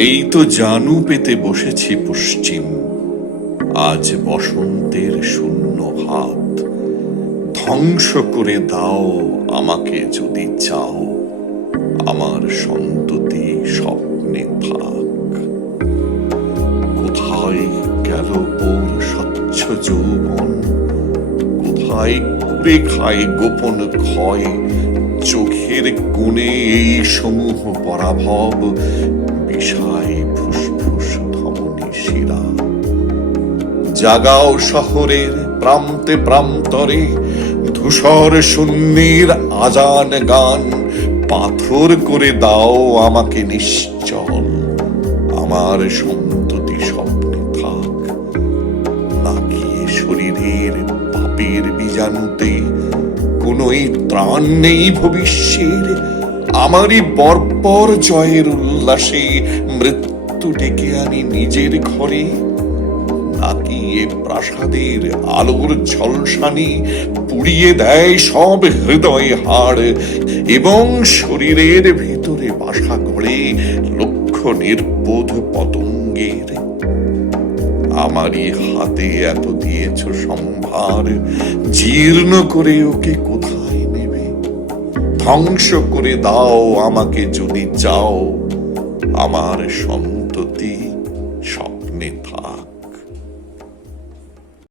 এই তো জানু পেতে বসেছি পশ্চিম, আজ বসন্তের শূন্য হাত। ধ্বংস করে দাও আমাকে যদি চাও, আমার সন্ততি স্বপ্নে থাক। কোথায় গেল ওর স্বচ্ছ যৌবন, কোথায় কুড়ে খায় গোপন ক্ষয়। চোখের কোণে এই সমূহ পরাভব, বিষায় ফুসফুস ধমনী শিরা। জাগাও শহরের প্রান্তে প্রান্তরে, ধূসর শূন্যের আজান গান। পাথর করে দাও আমাকে নিশ্চল, আমার সন্ততি স্বপ্নে থাক। নাকি শরীরের পাপের বীজাণুতে কোনোই ত্রাণ নেই ভবিষ্যের। আমারই বর্বর জয়ের উল্লাসে মৃত্যু ডেকে আনি নিজের ঘরে। নাকি এ প্রাসাদের আলোর ঝলসানি পুড়িয়ে দেয় সব হৃদয় হাড়, এবং শরীরের ভিতরে বাসা গড়ে লক্ষ নির্বোধ পতঙ্গের। আমারই হাতে এত দিয়েছ সম্ভার, জীর্ণ করে ওকে কোথায় নেবে? ধ্বংস করে দাও আমাকে যদি চাও, আমার সন্ততি